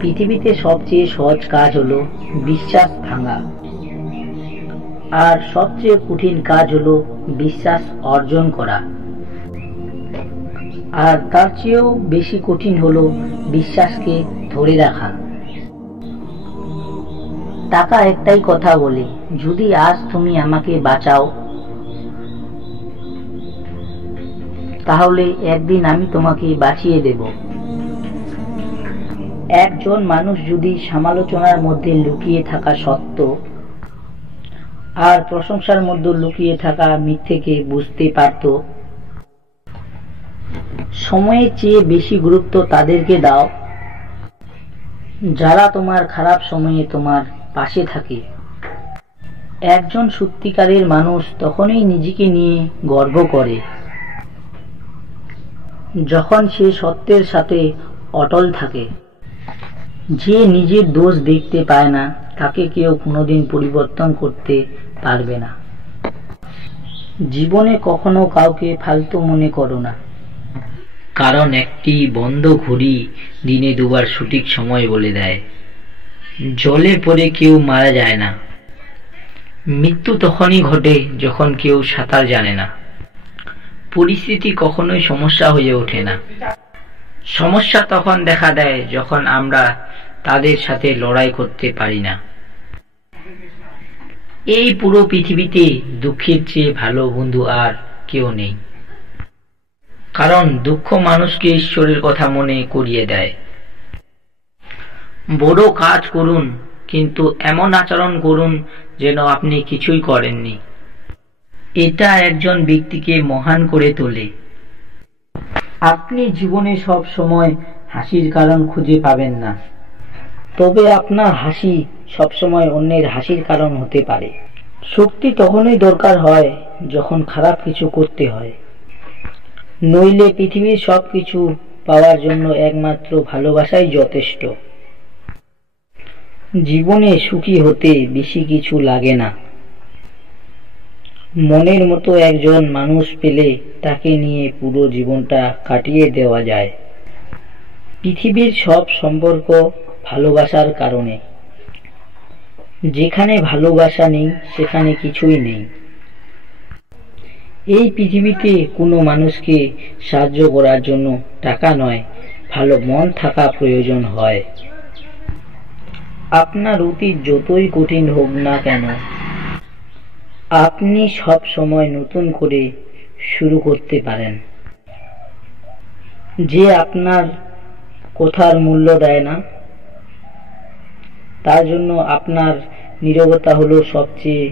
পৃথিবীতে সবচেয়ে সহজ কাজ হলো বিশ্বাস ভাঙা, আর সবচেয়ে কঠিন কাজ হলো বিশ্বাস অর্জন করা। আর তার চেয়েও বেশি কঠিন হলো বিশ্বাসকে ধরে রাখা। টাকা একটাই কথা বলে, যদি আজ তুমি আমাকে বাঁচাও, তাহলে একদিন আমি তোমাকে বাঁচিয়ে দেব। একজন মানুষ যদি সমালোচনার মধ্যে লুকিয়ে থাকা সত্য আর প্রশংসার মধ্যে লুকিয়ে থাকা মিথ্যেকে বুঝতে পারত, সময়ের চেয়ে বেশি গুরুত্ব তাদেরকে দাও যারা তোমার খারাপ সময়ে তোমার পাশে থাকে। একজন সত্যিকারের মানুষ তখনই নিজেকে নিয়ে গর্ব করে যখন সে সত্যের সাথে অটল থাকে। যে নিজের দোষ দেখতে পায় না, তাকে কেউ কোনোদিন পরিবর্তন করতে পারবে না। জীবনে কখনো কাউকে ফালতু মনে করো না, কারণ একটি বন্ধ ঘড়ি দিনে দুবার সঠিক সময় বলে দেয়। জলে পড়ে কেউ মারা যায় না, মৃত্যু তখনই ঘটে যখন কেউ সাঁতার জানে না। পরিস্থিতি কখনোই সমস্যা হয়ে ওঠে না, সমস্যা তখন দেখা দেয় যখন আমরা তাদের সাথে লড়াই করতে পারি না। এই পুরো পৃথিবীতে দুঃখের চেয়ে ভালো বন্ধু আর কেউ নেই, কারণ দুঃখ মানুষকে ঈশ্বরের কথা মনে করিয়ে দেয়। বড় কাজ করুন, কিন্তু এমন আচরণ করুন যেন আপনি কিছুই করেননি। এটা একজন ব্যক্তিকে মহান করে তোলে। আপনি জীবনে সব সময় হাসির কারণ খুঁজে পাবেন না, তবে আপনার হাসি সবসময় অন্যের হাসির কারণ হতে পারে। শক্তি তখনই দরকার হয় যখন খারাপ কিছু করতে হয়, নইলে পৃথিবীর সবকিছু পাওয়ার জন্য একমাত্র ভালোবাসাই যথেষ্ট। জীবনে সুখী হতে বেশি কিছু লাগে না, মনের মতো একজন মানুষ পেলে তাকে নিয়ে পুরো জীবনটা কাটিয়ে দেওয়া যায়। পৃথিবীর সব সম্পর্ক ভালোবাসার কারণে, যেখানে ভালোবাসা নেই সেখানে কিছুই নেই। এই পৃথিবীতে কোনো মানুষকে সাহায্য করার জন্য টাকা নয়, ভালো মন থাকা প্রয়োজন হয়। আপনার অতীত যতই কঠিন হোক না কেন, আপনি সব সময় নতুন করে শুরু করতে পারেন। যে আপনার কথার মূল্য দেয় না, তার জন্য আপনার নীরবতা হলো সবচেয়ে